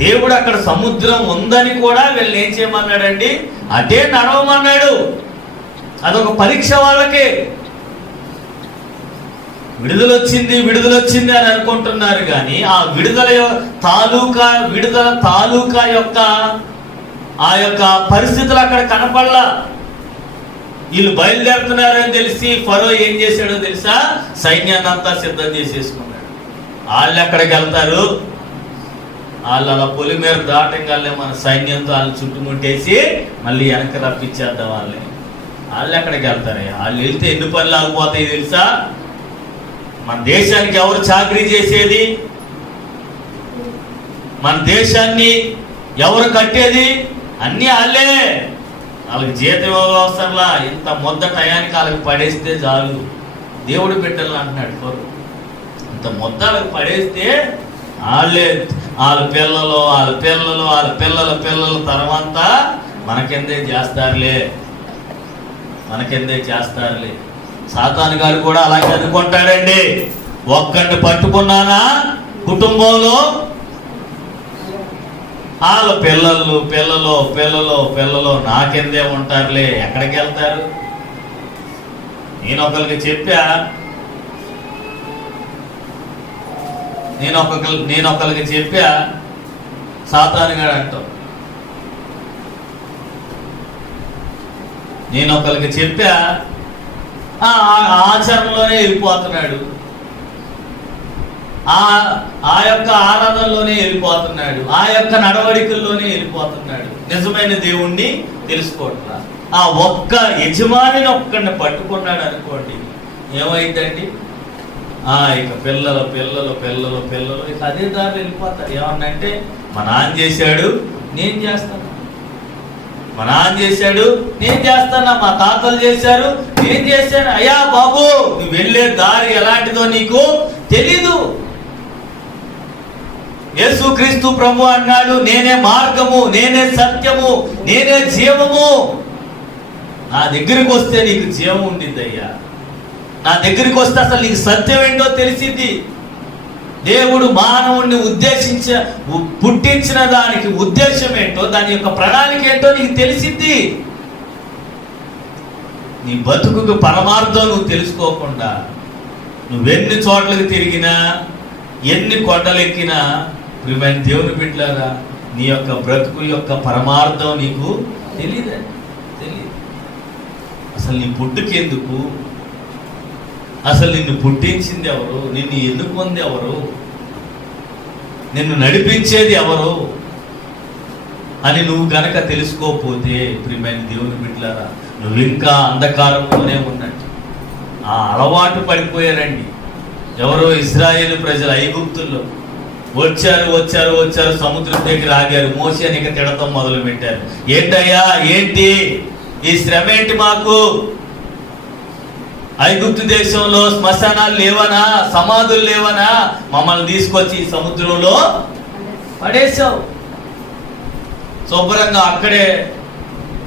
దేవుడు అక్కడ సముద్రం ఉందని కూడా వీళ్ళని ఏం చేయమన్నాడండి? అటే నడవమన్నాడు. అదొక పరీక్ష వాళ్ళకి. విడుదలొచ్చింది అని అనుకుంటున్నారు, కానీ ఆ విడుదల తాలూకా యొక్క ఆ యొక్క పరిస్థితులు అక్కడ కనపడలా. వీళ్ళు బయలుదేరుతున్నారని తెలిసి ఫరో ఏం చేశాడో తెలుసా? సైన్యాన్ని అంతా సిద్ధం చేసేసుకున్నాడు. వాళ్ళు ఎక్కడికి వెళ్తారు? వాళ్ళు అలా పొలి మీద దాటంగానే మన సైన్యంతో వాళ్ళు చుట్టుముట్టేసి మళ్ళీ వెనక్కి రప్పించేద్దాం వాళ్ళని. వాళ్ళు ఎక్కడికి వెళ్తారు? వాళ్ళు వెళ్తే ఎన్ని పనులు ఆగిపోతాయి తెలుసా? మన దేశానికి ఎవరు చాకరీ చేసేది? మన దేశాన్ని ఎవరు కట్టేది? అన్నీ వాళ్ళే. వాళ్ళకి జీతం అవసరంలా, ఇంత మొద్ద టయానికి వాళ్ళకి పడేస్తే చాలు. దేవుడు బిడ్డలు అంటున్నాడు ఫరో, ఇంత మొద్ద వాళ్ళకి పడేస్తే వాళ్ళే, వాళ్ళ పిల్లల తర్వాత మనకెందే చేస్తారులే. సాతాను గారు కూడా అలాగే అనుకుంటాడండి. ఒక్కడిని పట్టుకున్నానా కుటుంబంలో, వాళ్ళ పిల్లలు నాకెందే ఉంటారులే. ఎక్కడికి వెళ్తారు? నేను ఒకరికి చెప్పా సాతాను గారు అంటాం. నేను ఒకరికి చెప్పా, ఆచరణలోనే వెళ్ళిపోతున్నాడు, ఆ యొక్క ఆరాధనలోనే వెళ్ళిపోతున్నాడు, ఆ యొక్క నడవడికల్లోనే వెళ్ళిపోతున్నాడు. నిజమైన దేవుణ్ణి తెలుసుకోవట్లా. ఆ ఒక్క యజమానిని ఒక్కడిని పట్టుకున్నాడు అనుకోండి, ఏమైందండి? ఇక పిల్లలు ఇక అదే దారి వెళ్ళిపోతారు. ఏమన్నంటే మా నాన్న చేశాడు నేను చేస్తాను, మా తాతలు చేశారు నేను చేశాను. అయ్యా బాబు, నువ్వు వెళ్ళే దారి ఎలాంటిదో నీకు తెలీదు. యేసుక్రీస్తు ప్రభు అన్నాడు, నేనే మార్గము, నేనే సత్యము, నేనే జీవము. నా దగ్గరికి వస్తే నీకు జీవం ఉండిద్ది అయ్యా. నా దగ్గరికి వస్తే అసలు నీకు సత్యం ఏంటో తెలిసింది. దేవుడు మానవుణ్ణి పుట్టించిన దానికి ఉద్దేశం ఏంటో, దాని యొక్క ప్రణాళిక ఏంటో నీకు తెలిసింది. నీ బతుకుకు పరమార్థం నువ్వు తెలుసుకోకుండా నువ్వెన్ని చోట్లకు తిరిగినా, ఎన్ని కొండలెక్కినా, ప్రియమైన దేవుని బిడ్డలారా, నీ యొక్క బ్రతుకు యొక్క పరమార్థం నీకు తెలియదు. అసలు నీ పుట్టుకెందుకు? అసలు నిన్ను పుట్టించింది ఎవరు? నిన్ను ఎన్నుకుంది ఎవరు? నిన్ను నడిపించేది ఎవరు అని నువ్వు గనక తెలుసుకోకపోతే, ప్రియమైన దేవుని బిడ్డలారా, నువ్వు ఇంకా అంధకారంలోనే ఉన్నట్టు. ఆ అలవాటు పడిపోయారండి. ఎవరో ఇశ్రాయేలు ప్రజలు ఐగుప్తుల్లో వచ్చారు, సముద్రం దగ్గర ఆగారు. మోషేని ఇక తిడతాం మొదలు పెట్టారు. ఏంటయ్యా, ఏంటి ఈ శ్రమ? ఏంటి మాకు? ఐగుప్తు దేశంలో శ్మశానాలు లేవనా, సమాధులు లేవనా? మమ్మల్ని తీసుకొచ్చి సముద్రంలో పడేశావు. శుభ్రంగా అక్కడే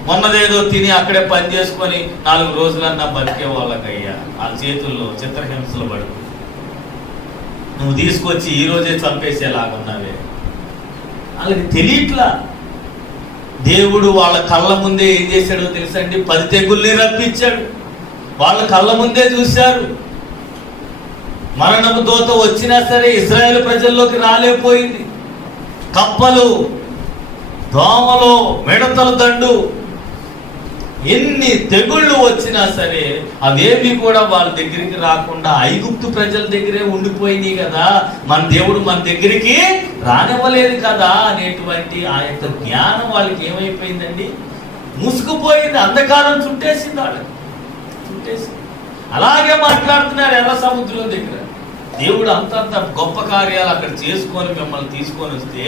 మొన్నదేదో తిని అక్కడే పని చేసుకొని 4 రోజులన్నా బతికే వాళ్ళకయ్యా. వాళ్ళ చేతుల్లో చిత్రహింసలు పడుతుంది. నువ్వు తీసుకొచ్చి ఈరోజే చంపేసేలాగున్నావే. వాళ్ళకి తెలియట్లా. దేవుడు వాళ్ళ కళ్ళ ముందే ఏం చేశాడో తెలుసండి? 10 తెగుల్ని రప్పించాడు. వాళ్ళ కళ్ళ ముందే చూశారు. మరణపు దోత వచ్చినా సరే ఇశ్రాయేలు ప్రజల్లోకి రాలేకపోయింది. కప్పలు, దోమలు, మిడతల దండు, ఎన్ని తెగుళ్ళు వచ్చినా సరే అవేమి కూడా వాళ్ళ దగ్గరికి రాకుండా ఐగుప్తు ప్రజల దగ్గరే ఉండిపోయినాయి కదా. మన దేవుడు మన దగ్గరికి రానివ్వలేదు కదా అనేటువంటి ఆ యొక్క జ్ఞానం వాళ్ళకి ఏమైపోయిందండి? మూసుకుపోయింది. అంధకారం చుట్టేసింది వాళ్ళకి. అలాగే మాట్లాడుతున్నారు ఎర్ర సముద్రం దగ్గర. దేవుడు అంతంత గొప్ప కార్యాలు అక్కడ చేసుకొని మిమ్మల్ని తీసుకొని వస్తే,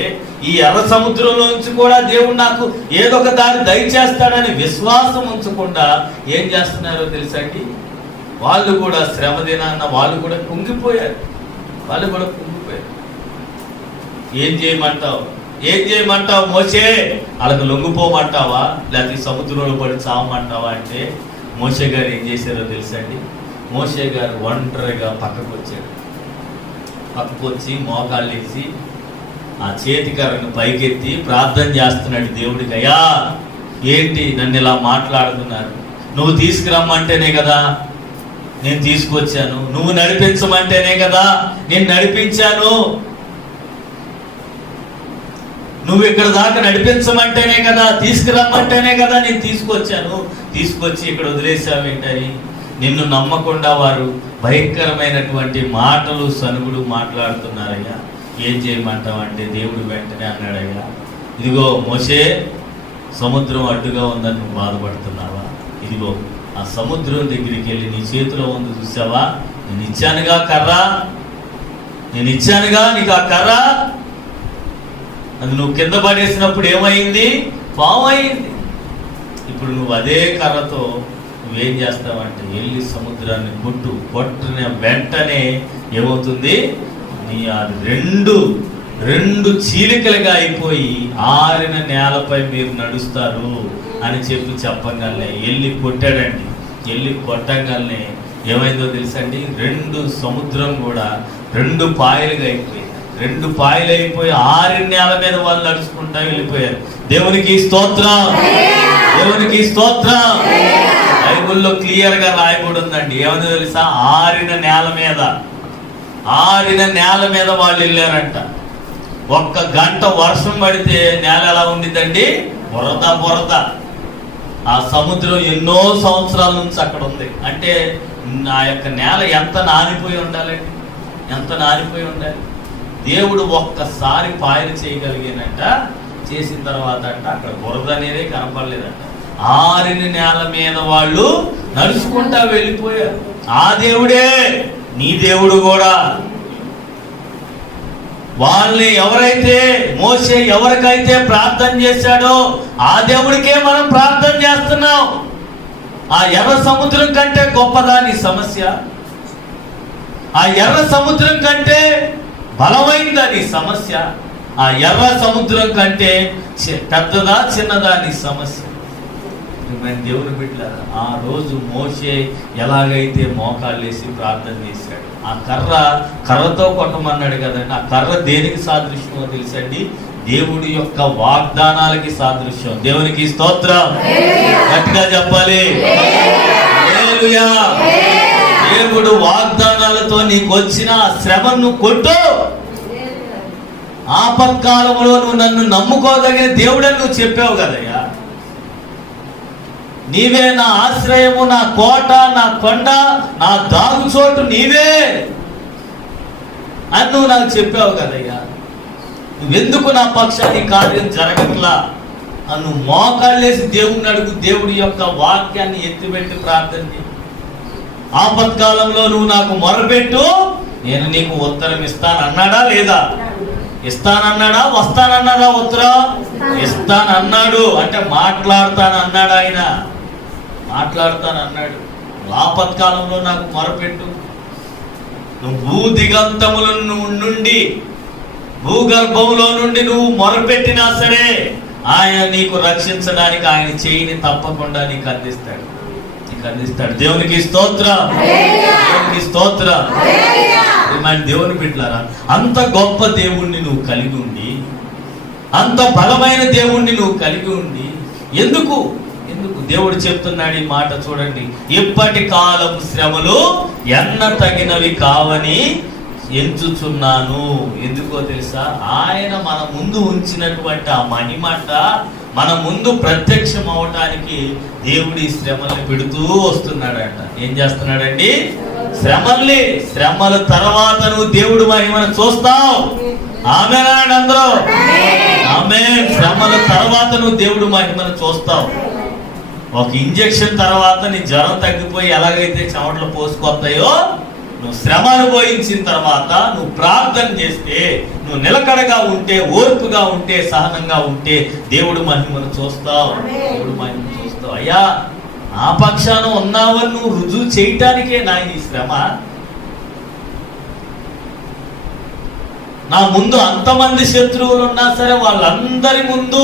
ఈ ఎర్ర సముద్రంలో నుంచి కూడా దేవుడు నాకు ఏదో ఒక దారి దయచేస్తాడని విశ్వాసం ఉంచకుండా ఏం చేస్తున్నారో తెలుసండి? వాళ్ళు కూడా శ్రమ దినాన్న వాళ్ళు కూడా కుంగిపోయారు. ఏం చేయమంటావు మోషే? వాళ్ళకి లొంగిపోమంటావా, లేకపోతే సముద్రంలో పడి చావమంటావా అంటే, మోషే గారు ఏం చేశారో తెలుసండి? మోషే గారు ఒంటరిగా పక్కకు వచ్చి మోకాళ్ళు వేసి ఆ చేతికర్రను పైకెత్తి ప్రార్థన చేస్తున్నాడు దేవుడికి. అయ్యా ఏంటి నన్ను ఇలా మాట్లాడుతున్నారు? నువ్వు తీసుకురమ్మంటేనే కదా నేను తీసుకొచ్చాను, నువ్వు నడిపించమంటేనే కదా నేను నడిపించాను, నువ్వు ఇక్కడ దాకా నడిపించమంటేనే కదా, తీసుకురమ్మంటేనే కదా నేను తీసుకొచ్చాను, తీసుకొచ్చి ఇక్కడ వదిలేసావేంటని నిన్ను నమ్మకుండా వారు భయంకరమైనటువంటి మాటలు సనుగుడు మాట్లాడుతున్నారయ్యా. ఏం చేయమంటావు అంటే దేవుడు వెంటనే అన్నాడయ్యా, ఇదిగో మోషే, సముద్రం అడ్డుగా ఉందని నువ్వు బాధపడుతున్నావా? ఇదిగో ఆ సముద్రం దగ్గరికి వెళ్ళి నీ చేతిలో ఉంది చూసావా, నేను ఇచ్చానుగా కర్ర, నేను ఇచ్చానుగా నీకు ఆ కర్ర, అది నువ్వు కింద పడేసినప్పుడు ఏమైంది? పాము అయింది. ఇప్పుడు నువ్వు అదే కర్రతో నువ్వేం చేస్తావంటే వెళ్ళి సముద్రాన్ని కొట్టిన వెంటనే ఏమవుతుంది? నీ అది రెండు చీలికలుగా అయిపోయి ఆరిన నేలపై మీరు నడుస్తారు అని చెప్పంగానే వెళ్ళి కొట్టాడండి. వెళ్ళి కొట్టంగానే ఏమైందో తెలుసండి, సముద్రం కూడా 2 పాయలుగా అయిపోయింది. 2 పాయలు అయిపోయి ఆరిన నేల మీద వాళ్ళు నడుచుకుంటా వెళ్ళిపోయారు. దేవునికి స్తోత్రం, దేవునికి స్తోత్రం. బైబుల్లో క్లియర్ గా రాయబడి ఉందండి. ఏమైందో తెలుసా? ఆరిన నేల మీద వాళ్ళు వెళ్ళారంట. 1 గంట వర్షం పడితే నేల ఎలా ఉండిద్దండి? బురద. ఆ సముద్రం ఎన్నో సంవత్సరాల నుంచి అక్కడ ఉంది. అంటే ఆ యొక్క నేల ఎంత నానిపోయి ఉండాలండి, ఎంత నానిపోయి ఉండాలి. దేవుడు ఒక్కసారి పాయలు చేయగలిగానంట. చేసిన తర్వాత అంట అక్కడ బురద అనేది కనపడలేదంట. ఆరిన నేల మీద వాళ్ళు నడుచుకుంటా వెళ్ళిపోయారు. ఆ దేవుడే నీ దేవుడు కూడా. వాళ్ళని మోషే ఎవరికైతే ప్రార్థన చేశాడో ఆ దేవుడికే మనం ప్రార్థన చేస్తున్నాం. ఆ ఎర్ర సముద్రం కంటే గొప్పదా నీ సమస్య? ఆ ఎర్ర సముద్రం కంటే బలమైందా నీ సమస్య? ఆ ఎర్ర సముద్రం కంటే పెద్దదా చిన్నదా నీ సమస్య? దేవుని బిడ్డలారా, ఆ రోజు మోషే ఎలాగైతే మోకాళ్ళేసి ప్రార్థన చేశాడు, ఆ కర్రతో కొట్టమన్నాడు కదండి. ఆ కర్ర దేనికి సాదృశ్యమో తెలుసండి? దేవుడి యొక్క వాగ్దానాలకి సాదృశ్యం. దేవునికి స్తోత్రం, గట్టిగా చెప్పాలి. హల్లెలూయా. దేవుడు వాగ్దానాలతో నీకు వచ్చిన శ్రమను కొట్టు. ఆపత్కాలంలో నువ్వు నన్ను నమ్ముకోదగిన దేవుడని నువ్వు చెప్పావు కదయ్యా. నీవే నా ఆశ్రయము, నా కోట, నా కొండ, నా దాగుచోటు నీవే అని నువ్వు నాకు చెప్పావు కదయ్యా. నువ్వెందుకు నా పక్షాన్ని కార్యం జరగట్లా? నువ్వు మోకాళ్ళేసి దేవుడిని అడుగు. దేవుడి యొక్క వాక్యాన్ని ఎత్తిపెట్టి ప్రార్థన చేయి. ఆపత్కాలంలో నువ్వు నాకు మొరపెట్టు, నేను నీకు ఉత్తరం ఇస్తానన్నాడా లేదా? ఇస్తానన్నాడా? వస్తానన్నాడా? ఉత్తరం ఇస్తానన్నాడు. అంటే మాట్లాడతానన్నాడు. ఆయన మాట్లాడతానన్నాడు. ఆపత్కాలంలో నాకు మొరపెట్టు. నువ్వు భూదిగంతముల నుండి, భూగర్భంలో నుండి నువ్వు మొరపెట్టినా సరే ఆయన నీకు రక్షించడానికి ఆయన చేయిని తప్పకుండా నీకు అందిస్తాడు. దేవునికి స్తోత్రం, దేవునికి స్తోత్రం. దేవుని బిడ్డలారా, అంత గొప్ప దేవుణ్ణి నువ్వు కలిగి ఉండి, అంత బలమైన దేవుణ్ణి నువ్వు కలిగి ఉండి ఎందుకు దేవుడు చెప్తున్నాడు ఈ మాట చూడండి. ఇప్పటి కాలం శ్రమలు ఎన్న తగినవి కావని ఎంచుచున్నాను. ఎందుకో తెలుసా? ఆయన మన ముందు ఉంచినటువంటి ఆ మహిమంట మన ముందు ప్రత్యక్షం అవటానికి దేవుడి శ్రమల్ని పెడుతూ వస్తున్నాడంట. ఏం చేస్తున్నాడండి? శ్రమల తర్వాత నువ్వు దేవుడు మహిమను చూస్తావు. ఆమేన్ అందరూ. ఆమేన్. శ్రమల తర్వాత నువ్వు దేవుడు మహిమను చూస్తావు. ఒక ఇంజెక్షన్ తర్వాత నీ జ్వరం తగ్గిపోయి ఎలాగైతే చెమటలు పోసుకొస్తాయో, నువ్వు శ్రమ అనుభవించిన తర్వాత నువ్వు ప్రార్థన చేస్తే, నువ్వు నిలకడగా ఉంటే, ఓర్పుగా ఉంటే, సహనంగా ఉంటే దేవుడు మహిమను చూస్తావు. దేవుడు మహిమను చూస్తావు. అయ్యా ఆ పక్షాన ఉన్నావని నువ్వు రుజువు చేయటానికే నా ఈ శ్రమ. నా ముందు అంతమంది శత్రువులు ఉన్నా సరే వాళ్ళందరి ముందు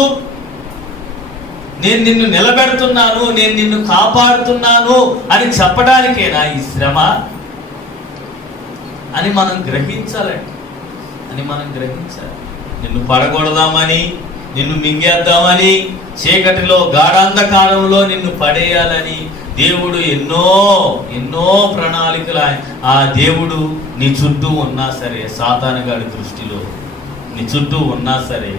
నేను నిన్ను నిలబెడుతున్నాను, నేను నిన్ను కాపాడుతున్నాను అని చెప్పడానికేనా ఈ శ్రమ అని మనం గ్రహించాలండి. నిన్ను పడగొడదామని, నిన్ను మింగేద్దామని, చీకటిలో గాఢాంధకారంలో నిన్ను పడేయాలని దేవుడు ఎన్నో ఎన్నో ప్రణాళికలు ఆ దేవుడు నీ చుట్టూ ఉన్నా సరే, సాతాను గాడి దృష్టిలో నీ చుట్టూ ఉన్నా సరే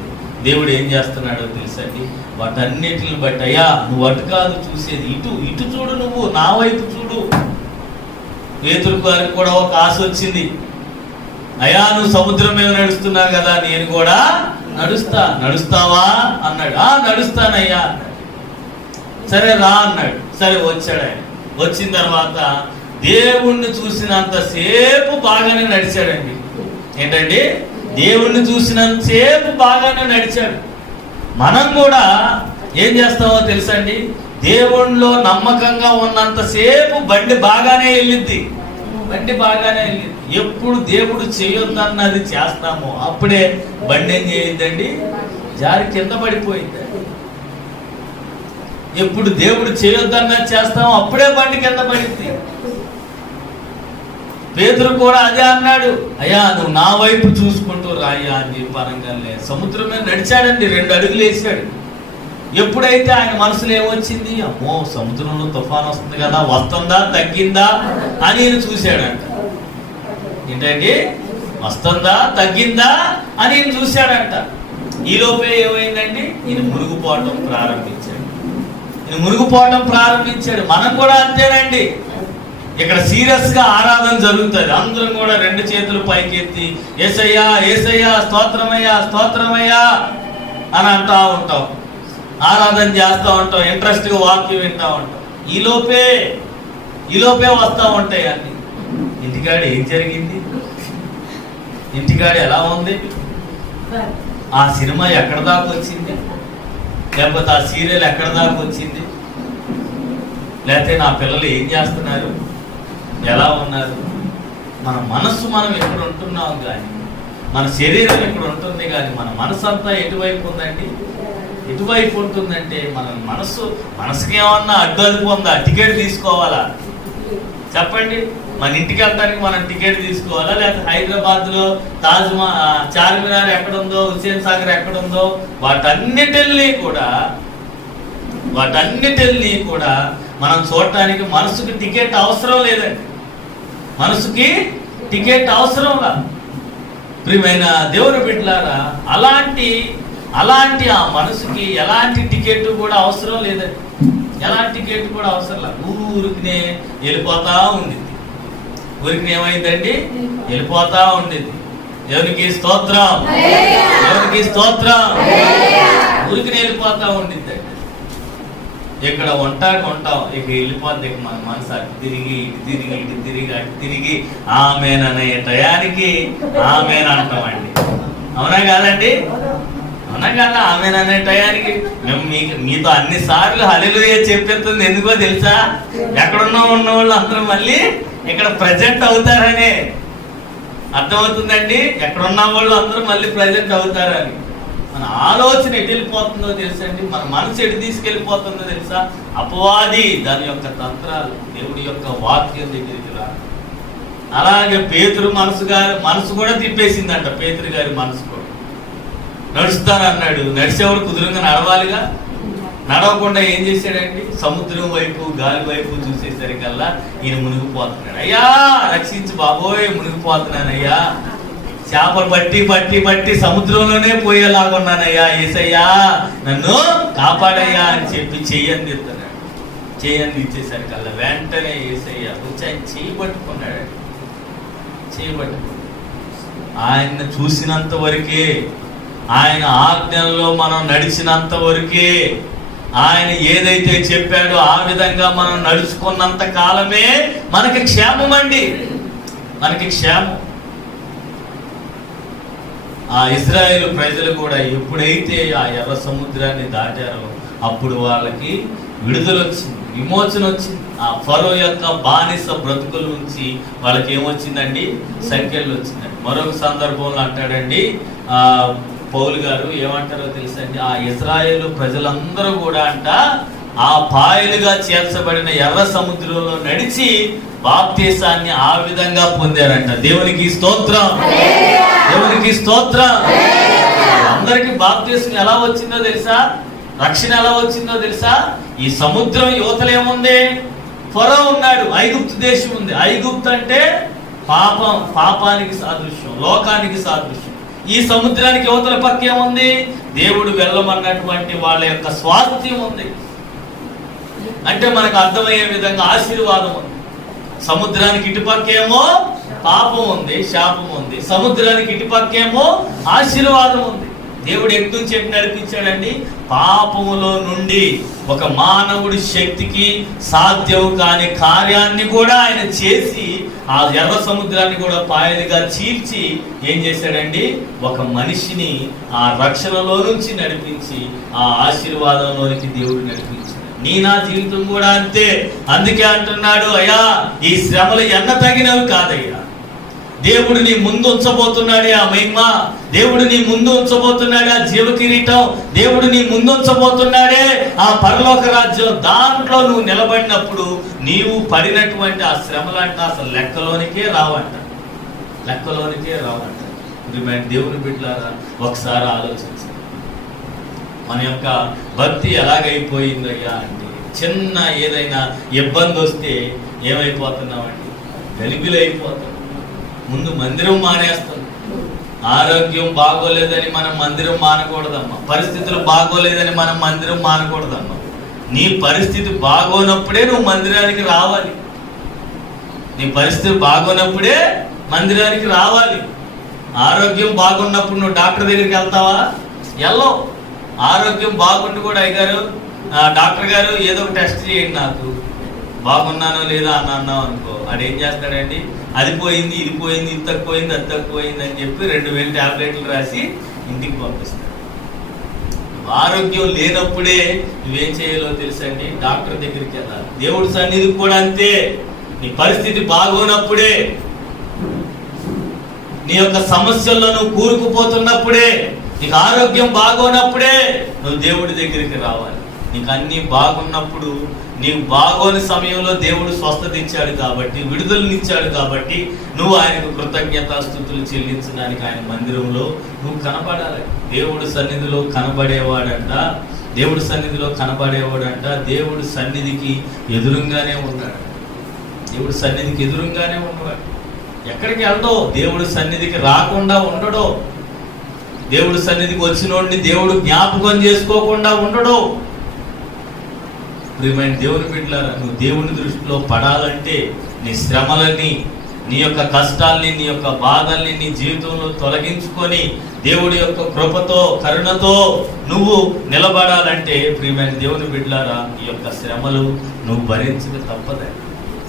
దేవుడు ఏం చేస్తున్నాడో తెలుసండి, వాటన్నిటిని బట్టి అయ్యా నువ్వు అటు కాదు చూసేది, ఇటు ఇటు చూడు, నువ్వు నా వైపు చూడు. పేతురు గారికి కూడా ఒక ఆశ వచ్చింది, అయ్యా నువ్వు సముద్రం మీద నడుస్తున్నావు కదా, నేను కూడా నడుస్తావా అన్నాడు. నడుస్తానయ్యా అన్నాడు. సరే రా అన్నాడు. సరే వచ్చాడు. ఆయన వచ్చిన తర్వాత దేవుణ్ణి చూసినంతసేపు బాగానే నడిచాడండి. ఏంటండి, దేవుణ్ణి చూసినంతసేపు బాగానే నడిచాడు. మనం కూడా ఏం చేస్తామో తెలుసండి, దేవుణ్ణిలో నమ్మకంగా ఉన్నంతసేపు బండి బాగానే వెళ్ళిద్ది. ఎప్పుడు దేవుడు చేయొద్దన్నది చేస్తామో అప్పుడే బండి ఏం చేయొద్దండి, జారి కింద పడిపోయింది. ఎప్పుడు దేవుడు చేయొద్దన్నది చేస్తామో అప్పుడే బండి కింద పడింది. పేతురు కూడా అదే అన్నాడు, అయ్యా నువ్వు నా వైపు చూసుకుంటూ రాయ్యా అని చెప్పి అనగానే సముద్రం మీద నడిచాడండి. 2 అడుగులు వేసాడు. ఎప్పుడైతే ఆయన మనసులో ఏమొచ్చింది, అమ్మో సముద్రంలో తుఫాన్ వస్తుంది కదా, వస్తుందా తగ్గిందా అని ఈయన చూశాడంట. ఏంటండి, వస్తుందా తగ్గిందా అని ఈయన చూశాడంట. ఈలోపే ఏమైందండి, ఈయన మునిగిపోవటం ప్రారంభించాడు. మనం కూడా అంతేనండి. ఇక్కడ సీరియస్ గా ఆరాధన జరుగుతుంది. అందరం కూడా 2 చేతులు పైకెత్తి యేసయ్యా యేసయ్యా స్తోత్రమయ్యా స్తోత్రమయ్యా అని అంటా ఉంటాం, ఆరాధన చేస్తూ ఉంటాం, ఇంట్రెస్ట్ గా వాక్యం వింటా ఉంటాం. ఈలోపే వస్తూ ఉంటాయి అన్ని. ఇంటికాడ ఏం జరిగింది, ఇంటికాడ ఎలా ఉంది, ఆ సినిమా ఎక్కడ దాకా వచ్చింది, లేకపోతే ఆ సీరియల్ ఎక్కడ దాకా వచ్చింది, లేకపోతే నా పిల్లలు ఏం చేస్తున్నారు, ఎలా ఉన్నారు. మన మనస్సు మనం ఎక్కడ ఉంటున్నాం కానీ, మన శరీరం ఎక్కడ ఉంటుంది కానీ మన మనసు అంతా ఎటువైపు ఉందండి, ఎటువైపు ఉంటుందంటే మన మనసుకి ఏమన్నా అడ్డు అదుపు ఉందా, టికెట్ తీసుకోవాలా చెప్పండి. మన ఇంటికి వెళ్ళడానికి మనం టికెట్ తీసుకోవాలా, లేకపోతే హైదరాబాద్ లో చార్మినార్ ఎక్కడుందో, హుస్సేన్ సాగర్ ఎక్కడుందో వాటన్నిటిని కూడా మనం చూడటానికి మనసుకి టికెట్ అవసరం లేదండి. మనసుకి టికెట్ అవసరంలా. ప్రియమైన దేవుని బిడ్డలారా, అలాంటి ఆ మనసుకి ఎలాంటి టికెట్ కూడా అవసరం లేదండి. ఎలాంటి టికెట్ కూడా అవసరం లేదు. ఊరికినే వెళ్ళిపోతా ఉండింది. ఊరికి ఏమైందండి, వెళ్ళిపోతా ఉండేది. దేవునికి స్తోత్రం, దేవునికి స్తోత్రం. ఊరికి వెళ్ళిపోతా ఉండిద్దండి. ఇక్కడ ఉంటాం, ఇక వెళ్ళిపోద్ది. ఇక మన మనసు అటు తిరిగి అటు తిరిగి ఆమెననే టయానికి ఆమెన్ అంటామండి. అవునా కాదండి, అవునా కదా? ఆమెననే టయానికి మేము మీతో అన్ని సార్లు హల్లెలూయా చెప్పేస్తుంది ఎందుకో తెలుసా, ఎక్కడున్నా ఉన్నవాళ్ళు అందరూ మళ్ళీ ఇక్కడ ప్రజెంట్ అవుతారని అర్థమవుతుందండి. ఎక్కడున్న వాళ్ళు అందరూ మళ్ళీ ప్రజెంట్ అవుతారని. మన ఆలోచన ఎటు వెళ్ళిపోతుందో తెలుసండి, మన మనసు ఎటు తీసుకెళ్ళిపోతుందో తెలుసా, అపవాది దాని యొక్క తంత్రాలు, దేవుడి యొక్క వాక్యం దగ్గరికి రా. అలాగే పేతురు మనసు కూడా తిప్పేసిందంట. పేతురు గారి మనసు కూడా నడుస్తానన్నాడు. నడిచేవాడు కుదురుగా నడవాలిగా. నడవకుండా ఏం చేశాడండి, సముద్రం వైపు గాలి వైపు చూసేసరికల్లా ఈయన మునిగిపోతున్నాడు. అయ్యా రక్షించు బాబోయ్, మునిగిపోతున్నానయ్యా, చేపలు పట్టి సముద్రంలోనే పోయేలాగున్నానయ్యా, యేసయ్యా నన్ను కాపాడయ్యా అని చెప్పి చెయ్యంది ఎత్తున్నాడు. చెయ్యంది ఇచ్చేసరికల్లా వెంటనే యేసయ్యా వచ్చి ఆయన చేయబట్టుకున్నాడు. ఆయన చూసినంత వరకే, ఆయన ఆజ్ఞల్లో మనం నడిచినంత వరకే, ఆయన ఏదైతే చెప్పాడో ఆ విధంగా మనం నడుచుకున్నంత కాలమే మనకి క్షేమం అండి, మనకి క్షేమం. ఆ ఇశ్రాయేలు ప్రజలు కూడా ఎప్పుడైతే ఆ ఎర్ర సముద్రాన్ని దాటారో అప్పుడు వాళ్ళకి విడుదల వచ్చింది, విమోచన వచ్చింది. ఆ ఫరో యొక్క బానిస బ్రతుకుల నుంచి వాళ్ళకి ఏమొచ్చిందండి, సంఖ్యలు వచ్చిందండి. మరొక సందర్భంలో అంటాడండి పౌలు గారు, ఏమంటారో తెలుసండి, ఆ ఇశ్రాయేలు ప్రజలందరూ కూడా ఆ పాయలుగా చేర్చబడిన ఎర్ర సముద్రంలో నడిచి బాప్తీసాన్ని ఆ విధంగా పొందారంట. దేవునికి స్తోత్రం, దేవునికి స్తోత్రం. అందరికి బాప్తిస్మం ఎలా వచ్చిందో తెలుసా? రక్షణ ఎలా వచ్చిందో తెలుసా? ఈ సముద్రం యువతలు ఏముంది? ఫరో ఉన్నాడు, ఐగుప్తు దేశం ఉంది. ఐగుప్తు అంటే పాపానికి సాదృశ్యం, లోకానికి సాదృశ్యం. ఈ సముద్రానికి యువతల పక్క ఏముంది? దేవుడు వెళ్ళమన్నటువంటి వాళ్ళ యొక్క స్వాస్థ్యం ఉంది. అంటే మనకు అర్థమయ్యే విధంగా ఆశీర్వాదం ఉంది. సముద్రానికి ఇటుపక్కేమో పాపం ఉంది, శాపం ఉంది. సముద్రానికి ఇటుపక్కేమో ఆశీర్వాదం ఉంది. దేవుడు ఎటు నుంచి ఎటు నడిపించాడండి? పాపములో నుండి ఒక మానవుడి శక్తికి సాధ్యం కాని కార్యాన్ని కూడా ఆయన చేసి ఆ ఎర్ర సముద్రాన్ని కూడా పాయలుగా చీల్చి ఏం చేశాడండి? ఒక మనిషిని ఆ రక్షణలో నుంచి నడిపించి ఆ ఆశీర్వాదంలోనికి దేవుడు నడిపించాడు. నా జీవితం కూడా అంతే. అందుకే అంటున్నాడు, అయ్యా ఈ శ్రమలు ఎన్న తగినవి కాదయ్యా. దేవుడు నీ ముందు ఉంచబోతున్నాడే ఆ మహిమ, దేవుడు నీ ముందు ఉంచబోతున్నాడే ఆ జీవ కిరీటం, దేవుడు నీ ముందు ఉంచబోతున్నాడే ఆ పరలోక రాజ్యం. దాంట్లో నువ్వు నిలబడినప్పుడు నీవు పడినటువంటి ఆ శ్రమలంట అసలు లెక్కలోనికే రావంట. దేవుని బిడ్డలారా, ఒకసారి ఆలోచించండి. మన యొక్క భక్తి ఎలాగైపోయిందయ్యా అంటే, చిన్న ఏదైనా ఇబ్బంది వస్తే ఏమైపోతున్నామండి? గలిబిలైపోతాం. ముందు మందిరం మానేస్తాం. ఆరోగ్యం బాగోలేదని మనం మందిరం మానకూడదమ్మా. పరిస్థితులు బాగోలేదని మనం మందిరం మానకూడదమ్మా. నీ పరిస్థితి బాగోనప్పుడే నువ్వు మందిరానికి రావాలి. నీ పరిస్థితి బాగోనప్పుడే మందిరానికి రావాలి. ఆరోగ్యం బాగున్నప్పుడు నువ్వు డాక్టర్ దగ్గరికి వెళ్తావా? వెళ్ళవు. ఆరోగ్యం బాగుండి కూడా అయ్యగారు, డాక్టర్ గారు ఏదో ఒక టెస్ట్ చేయండి, నాకు బాగున్నానో లేదా అని అన్నావు అనుకో, అదేం చేస్తాడండి? అది పోయింది, ఇది పోయింది, ఇది తక్కువైంది, అది తక్కువైంది అని చెప్పి 2000 టాబ్లెట్లు రాసి ఇంటికి పంపిస్తాడు. ఆరోగ్యం లేనప్పుడే నువ్వేం చేయాలో తెలుసండి? డాక్టర్ దగ్గరికి వెళ్ళాలి. దేవుడి సన్నిధికి కూడా అంతే. నీ పరిస్థితి బాగోనప్పుడే, నీ యొక్క సమస్యల్లో నువ్వు కూరుకుపోతున్నప్పుడే, నీకు ఆరోగ్యం బాగోనప్పుడే నువ్వు దేవుడి దగ్గరికి రావాలి. నీకు అన్ని బాగున్నప్పుడు, నీకు బాగోని సమయంలో దేవుడు స్వస్థత ఇచ్చాడు కాబట్టి, విడుదలనిచ్చాడు కాబట్టి నువ్వు ఆయనకు కృతజ్ఞతాస్తుతులు చెల్లించడానికి ఆయన మందిరంలో నువ్వు కనబడాలి. దేవుడి సన్నిధిలో కనబడేవాడంట, దేవుడి సన్నిధిలో కనబడేవాడంట దేవుడి సన్నిధికి ఎదురుగానే ఉన్నాడు. దేవుడి సన్నిధికి ఎదురుగానే ఉన్నవాడు. ఎక్కడికి వెళ్తావు? దేవుడి సన్నిధికి రాకుండా ఉండడు. దేవుడి సన్నిధికి వచ్చినోడిని దేవుడు జ్ఞాపకం చేసుకోకుండా ఉండడు. ప్రియమైన దేవుని బిడ్డలారా, నువ్వు దేవుని దృష్టిలో పడాలంటే నీ శ్రమలని, నీ యొక్క కష్టాల్ని, నీ యొక్క బాధల్ని నీ జీవితంలో తొలగించుకొని దేవుడి యొక్క కృపతో, కరుణతో నువ్వు నిలబడాలంటే ప్రియమైన దేవుని బిడ్డలారా, ఈ యొక్క శ్రమలు నువ్వు భరించక తప్పదే.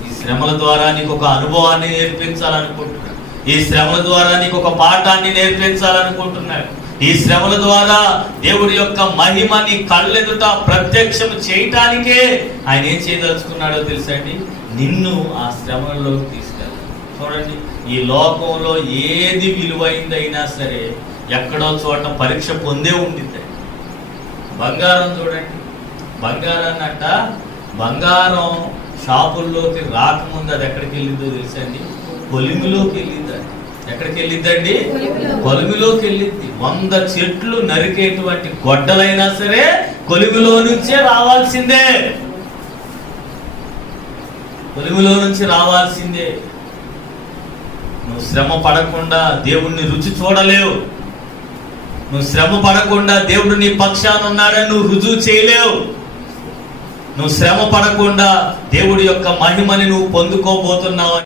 ఈ శ్రమల ద్వారా నీకు ఒక అనుభవాన్ని నేర్పించాలనుకుంటున్నాడు. ఈ శ్రమల ద్వారా నీకు ఒక పాఠాన్ని నేర్పించాలనుకుంటున్నాడు. ఈ శ్రమల ద్వారా దేవుడి యొక్క మహిమని కళ్ళెదుట ప్రత్యక్షం చేయటానికే ఆయన ఏం చేయదలుచుకున్నాడో తెలుసండి? నిన్ను ఆ శ్రమలలోకి తీసుకెళ్ళాలి. చూడండి, ఈ లోకంలో ఏది విలువైందైనా సరే ఎక్కడో చోట పరీక్ష పొందే ఉండిద్ది. బంగారం చూడండి, బంగారం షాపుల్లోకి రాకముందు అది ఎక్కడికి వెళ్ళిందో తెలుసండి? కొలిమిలోకి వెళ్ళిందండి. ఎక్కడికి వెళ్ళిద్దండి? కొలిమిలోకి వెళ్ళింది. 100 చెట్లు నరికేటువంటి గొడ్డలైనా సరే కొలిమిలో నుంచే రావాల్సిందే. కొలిమిలో నుంచి రావాల్సిందే. నువ్వు శ్రమ పడకుండా దేవుణ్ణి రుచి చూడలేవు. నువ్వు శ్రమ పడకుండా దేవుడు నీ పక్షాన ఉన్నాడని నువ్వు రుజువు చేయలేవు. నువ్వు శ్రమ పడకుండా దేవుడి యొక్క మహిమని నువ్వు పొందుకోబోతున్నావు.